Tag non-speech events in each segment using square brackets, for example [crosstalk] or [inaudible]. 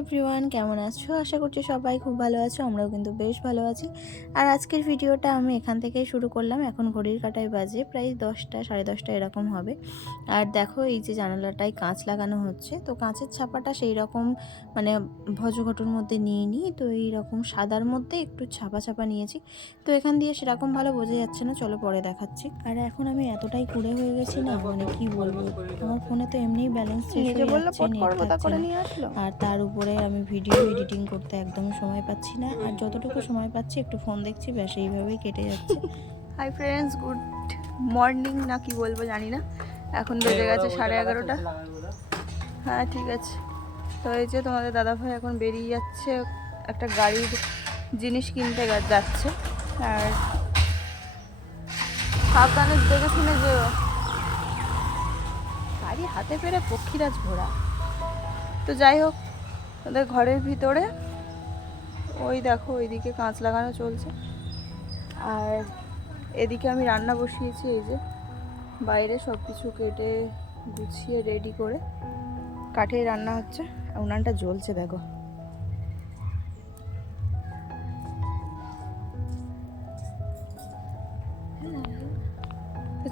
Everyone কেমন আছো? আশা করছি সবাই খুব ভালো আছো আমরাও কিন্তু বেশ ভালো আছি। আর আজকের ভিডিওটা আমি এখান থেকেই শুরু করলাম। এখন ঘড়ির কাটায় বাজে প্রায় দশটা সাড়ে দশটা এরকম হবে। আর দেখো এই যে জানালাটায় কাঁচ লাগানো হচ্ছে। তো কাঁচের ছাপাটা সেই রকম মানে ভজঘটুর মধ্যে নিয়ে নিই। তো এই রকম সাদার মধ্যে একটু ছাপা ছাপা নিয়েছি। তো এখান দিয়ে সেরকম ভালো বোঝা যাচ্ছে না চলো পরে দেখাচ্ছি। আর এখন আমি এতটাই কুড়ে হয়ে গেছি না মানে কি বলব? আমার ফোনে তো এমনিই ব্যালেন্স আর তার উপরে আমি ভিডিও এডিটিং করতে একদম সময় পাচ্ছি না। আর যতটুকু সময় পাচ্ছি একটু ফোন দেখছি ব্যাস এইভাবেই কেটে যাচ্ছে। হাই ফ্রেন্ডস গুড মর্নিং না কি বলব জানি না। এখন বেজে গেছে সাড়ে এগারোটা হ্যাঁ ঠিক আছে। তো এই যে তোমাদের দাদাভাই এখন বেরিয়ে যাচ্ছে একটা গাড়ির জিনিস কিনতে যাচ্ছে। আর সাবধানে দেখে শুনে যে গাড়ি হাতে পেরে পক্ষীরাজ ঘোড়া। তো যাই হোক ওদের ঘরের ভিতরে। ওই দেখো, ওইদিকে কাঁচ লাগানো চলছে। আর এদিকে আমি রান্না বসিয়েছি, এই যে বাইরে সব কিছু কেটে গুছিয়ে রেডি করে কাঠে রান্না হচ্ছে। উনানটা জ্বলছে, দেখো।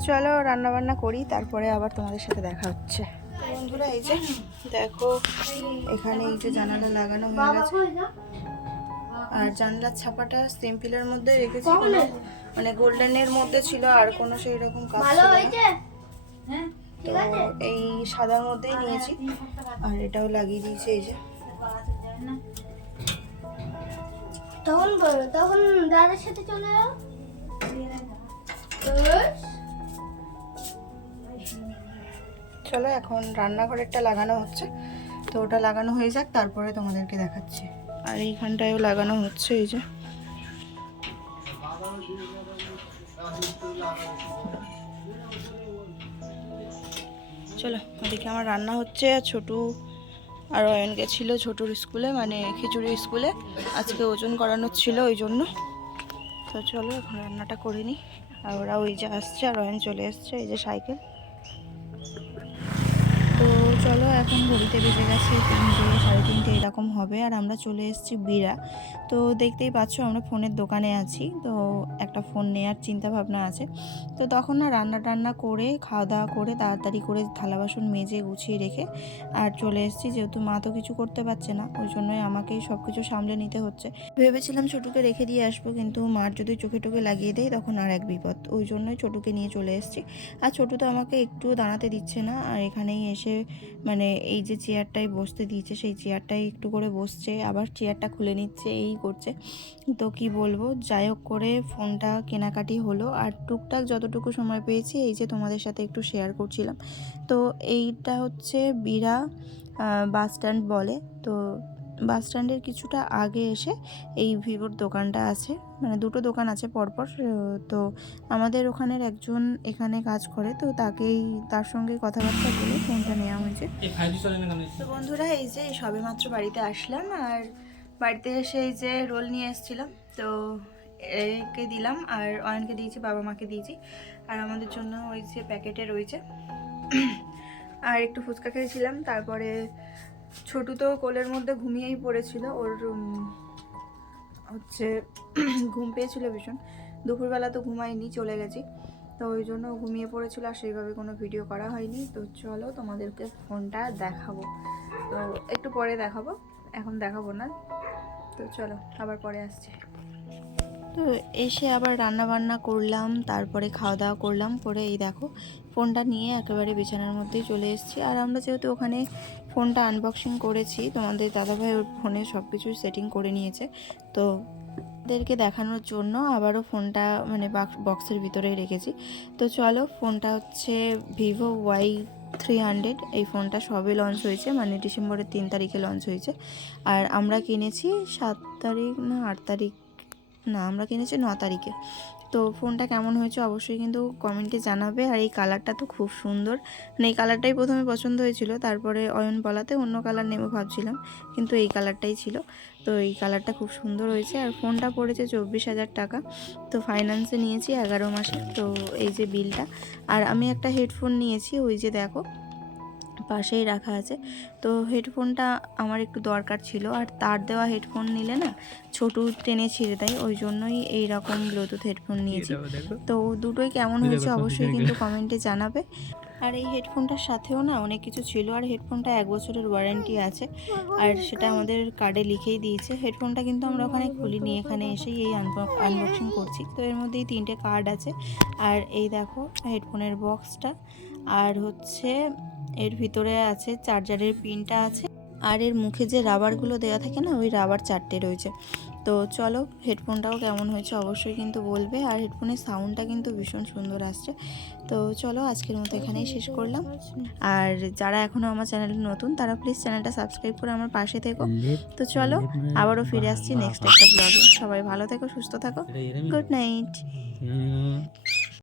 চলো রান্না বান্না করি, তারপরে আবার তোমাদের সাথে দেখা হচ্ছে। বন্ধুরা এই যে দেখো এখানে এই যে জানালা লাগানো হয়ে গেছে। আর জানলার ছাপাটা সিম্পলের মধ্যে রেখেছি মানে গোল্ডেনের মধ্যে ছিল আর কোনো সেই রকম কাজ ছিল না। তো এই সাদার মধ্যেই নিয়েছি আর এটাও লাগিয়ে দিয়েছি এই যে। তখন বলো তখন দাদার সাথে চলে যাও। চলো, এখন রান্নাঘরেরটা লাগানো হচ্ছে। তো ওটা লাগানো হয়ে যাক, তারপরে তোমাদেরকে দেখাচ্ছি। আর এইখানটায়ও লাগানো হচ্ছে, এই যে। চলো, ওদিকে আমার রান্না হচ্ছে, আর ছোটু আর অয়ন গেছিল ছোটুর স্কুলে মানে খিচুড়ি স্কুলে। আজকে ওজন করানোর ছিল ওই জন্য। তো চলো, এখন রান্নাটা করে নিই। আর ওরা ওই যে আসছে, আর অয়ন চলে এসছে, এই যে সাইকেল। তো চলো, এখন ঘড়িতে বেজে গেছে তিনটে, সাড়ে তিনটে এরকম হবে, আর আমরা চলে এসেছি বিড়া তো দেখতেই পাচ্ছ আমরা ফোনের দোকানে আছি, তো একটা ফোন নেওয়ার চিন্তা ভাবনা আছে। তো তখন না রান্না টান্না করে, খাওয়া দাওয়া করে, তাড়াতাড়ি করে থালা বাসন মেজে গুছিয়ে রেখে, আর চলে এসেছি। যেহেতু মা তো কিছু করতে পারছে না, ওই জন্যই আমাকেই সব কিছু সামলে নিতে হচ্ছে। ভেবেছিলাম ছোটুকে রেখে দিয়ে আসব, কিন্তু মার যদি চোখে টোকে লাগিয়ে দেয়, তখন আর এক বিপদ। ওই জন্যই ছোটুকে নিয়ে চলে এসেছি। আর ছোটু তো আমাকে একটুও দাঁড়াতে দিচ্ছে না, আর এখানেই এসে মানে এই যে চেয়ারটাই বসতে দিয়েছে, সেই চেয়ারটাই একটু করে বসছে, আবার চেয়ারটা খুলে নিচ্ছে, এই করছে। তো কি বলব, যাই হোক করে ফোনটা কেনাকাটি হলো। আর টুকটাক যতটুকু সময় পেয়েছি, এই যে তোমাদের সাথে একটু শেয়ার করছিলাম। তো এইটা হচ্ছে বিরা বাস স্ট্যান্ড বলে। তো বাস স্ট্যান্ডের কিছুটা আগে এসে এই ভিভোর দোকানটা আছে। মানে দুটো দোকান আছে পরপর। তো আমাদের ওখানের একজন এখানে কাজ করে তো তাকেই তার সঙ্গে কথাবার্তা বলে ফোনটা নেওয়া হয়েছে। তো বন্ধুরা এই যে সবে মাত্র বাড়িতে আসলাম আর বাড়িতে এসে এই যে রোল নিয়ে এসেছিলাম তো একে দিলাম আর অয়নকে দিয়েছি বাবা মাকে দিয়েছি আর আমাদের জন্য ওই যে প্যাকেটে রয়েছে। আর একটু ফুচকা খেয়েছিলাম তারপরে ছোটু তো কোলের মধ্যে ঘুমিয়েই পড়েছিল, ওর হচ্ছে, [clears throat] ঘুম পেয়েছিল ভীষণ। দুপুরবেলা তো ঘুমাইনি, চলে গেছি। তো ওই জন্য ঘুমিয়ে পড়েছিল, আর সেইভাবে কোনো ভিডিও করা হয়নি। তো চলো তোমাদেরকে ফোনটা দেখাবো। তো একটু পরে দেখাবো, এখন দেখাবো না। তো চলো, আবার পরে আসছে। তো এসে আবার রান্না বান্না করলাম, তারপরে খাওয়া দাওয়া করলাম, করে এই দেখো ফোনটা নিয়ে একেবারে বিছানার মধ্যেই চলে এসেছি। আর আমরা যেহেতু ওখানে ফোনটা আনবক্সিং করেছি, তোমাদের দাদাভাই ওর ফোনে সব কিছু সেটিং করে নিয়েছে। তো ওদেরকে দেখানোর জন্য আবারও ফোনটা মানে বক্সের ভিতরেই রেখেছি। তো চলো ফোনটা হচ্ছে ভিভো ওয়াই থ্রি হান্ড্রেড এই ফোনটা সবে লঞ্চ হয়েছে মানে ডিসেম্বরের তিন তারিখে লঞ্চ হয়েছে। আর আমরা কিনেছি সাত তারিখ না, আট তারিখ না, আমরা কিনেছি ন তারিখে। তো ফোনটা কেমন হয়েছে অবশ্যই কিন্তু কমেন্টে জানাবে। আর এই কালারটা তো খুব সুন্দর। মানে এই কালারটাই প্রথমে পছন্দ হয়েছিল, তারপরে অয়ন বলাতে অন্য কালার নেব ভাবছিলাম, কিন্তু এই কালারটাই ছিল। তো এই কালারটা খুব সুন্দর হয়েছে। আর ফোনটা পড়েছে চব্বিশ হাজার টাকা। তো ফাইন্যান্সে নিয়েছি এগারো মাসে তো এই যে বিলটা। আর আমি একটা হেডফোন নিয়েছি, ওই যে দেখো পাশেই রাখা আছে। তো হেডফোনটা আমার একটু দরকার ছিল। আর তার দেওয়া হেডফোন নিলে না ছোটু টেনে ছিঁড়ে দেয়। ওই জন্যই এই রকম ব্লুটুথ হেডফোন নিয়েছি। তো দুটোই কেমন হয়েছে অবশ্যই কিন্তু কমেন্টে জানাবে। আর এই হেডফোনটার সাথেও না অনেক কিছু ছিল। আর হেডফোনটা এক বছরের ওয়ারেন্টি আছে। আর সেটা আমাদের কার্ডে লিখেই দিয়েছে। হেডফোনটা কিন্তু আমরা ওখানে খুলিনি। এখানে এসেই এই আনবক্সিং করছি। তো এর মধ্যেই তিনটে কার্ড আছে। আর এই দেখো হেডফোনের বক্সটা আর হচ্ছে এর ভিতরে আছে চার্জারের পিনটা আছে আর এর মুখে যে রাবারগুলো দেওয়া থাকে না ওই রাবার চারটে রয়েছে। তো চলো হেডফোনটাও কেমন হয়েছে অবশ্যই কিন্তু বলবে। আর হেডফোনের সাউন্ডটা কিন্তু ভীষণ সুন্দর আসছে। তো চলো আজকের মতো এখানেই শেষ করলাম। আর যারা এখনও আমার চ্যানেলে নতুন তারা প্লিজ চ্যানেলটা সাবস্ক্রাইব করে আমার পাশে থেকো। তো চলো আবারও ফিরে আসছি নেক্সট একটা ব্লগে সবাই ভালো থেকো সুস্থ থাকো। Good night